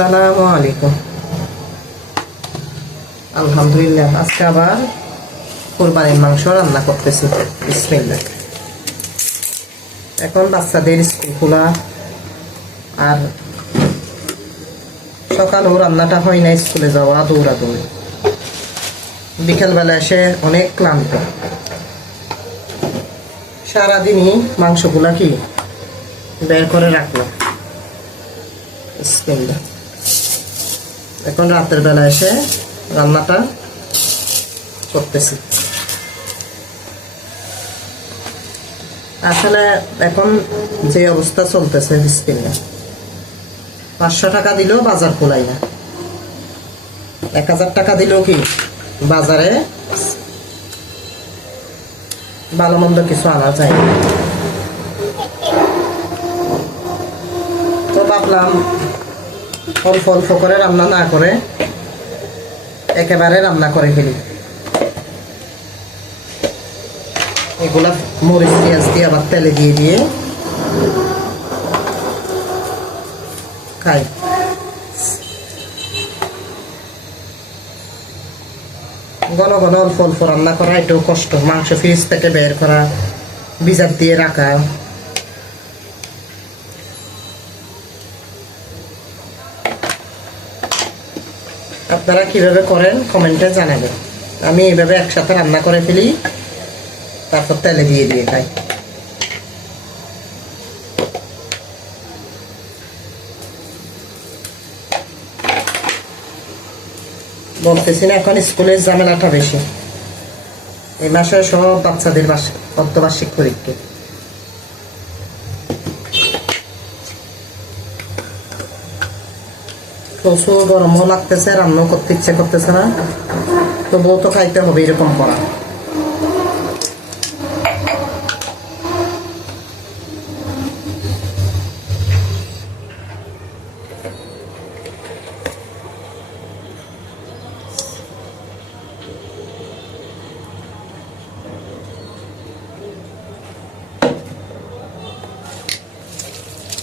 আসসালামু আলাইকুম। আলহামদুলিল্লাহ, আজকে আবার কোরবানির মাংস রান্না করতেছি। বিসমিল্লাহ। এখন বাচ্চাদের স্কুল খোলা, আর সকালেও রান্নাটা হয় না, স্কুলে যাওয়া দৌড়াদৌড়ি। বিকেলবেলা এসে অনেক ক্লান্ত। সারাদিনই মাংসগুলা কি বের করে রাখলাম। বিসমিল্লাহ। এখন রাতের বেলা এসে রান্নাটা করতেছি। আসলে এখন যে অবস্থা চলতেছে, বিসমিল্লাহ, 500 টাকা দিলেও বাজার খোলাই না। 1000 টাকা দিলেও কি বাজারে ভালো মন্দ কিছু আনা যায় না। তো ভাবলাম অল্প অল্প করে রান্না না করে একেবারে রান্না করে ফেলি। এগুলা মরিচ পেঁয়াজ দিয়ে আবার তেলে দিয়ে দিয়ে খাই। ঘন ঘন অল্প অল্প রান্না করা এটাও কষ্ট। মাংস ফ্রিজ থেকে বের করা, ভিজার দিয়ে রাখা। আপনারা কিভাবে করেন কমেন্টে জানাবেন। আমি এইভাবে একসাথে রান্না করে ফেলি, তারপর তেলে দিয়ে দিয়ে খাই। বলতেছি না, এখন স্কুলের ঝামেলাটা বেশি। এই মাসে সব বাচ্চাদের অর্ধবার্ষিক পরীক্ষা। প্রচুর গরমও লাগতেছে, রান্নাও করতে ইচ্ছে করতেছে না, তবুও তো খাইতে হবে এরকম করা।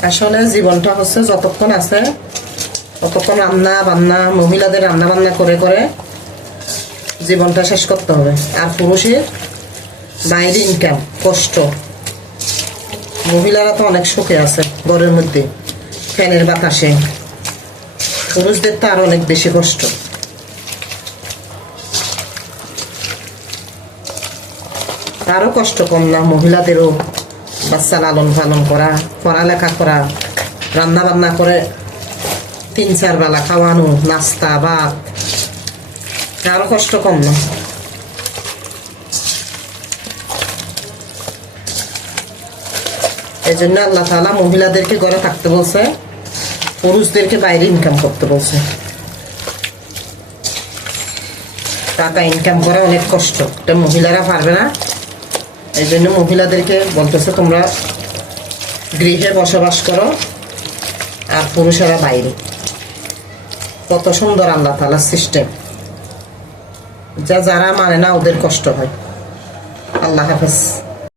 আসলে জীবনটা হচ্ছে যতক্ষণ আছে ততক্ষণ রান্না বান্না, মহিলাদের রান্না বান্না করে করে জীবনটা শেষ করতে হবে। আর পুরুষের বাইরে ইনকাম, কষ্ট। মহিলারা তো অনেক সুখে আছে ঘরের মধ্যে ফ্যানের বাতাসে, পুরুষদের তো আরো অনেক বেশি কষ্ট। আরো কষ্ট কম না মহিলাদেরও? বাচ্চা লালন পালন করা, পড়ালেখা করা, রান্না বান্না করে 3-4 বেলা খাওয়ানো, নাস্তা ভাত, আরো কষ্ট কম না? এই জন্য আল্লাহ তাআলা মহিলাদেরকে ঘরে থাকতে বলছে, পুরুষদেরকে বাইরে ইনকাম করতে বলছে। টাকা ইনকাম করা অনেক কষ্ট, এটা মহিলারা পারবে না। এই জন্য মহিলাদেরকে বলতেছে তোমরা গৃহে বসবাস করো, আর পুরুষেরা বাইরে। কত সুন্দর আল্লাহ তাআলার সিস্টেম, যারা মানে না ওদের কষ্ট হয়। আল্লাহ হাফেজ।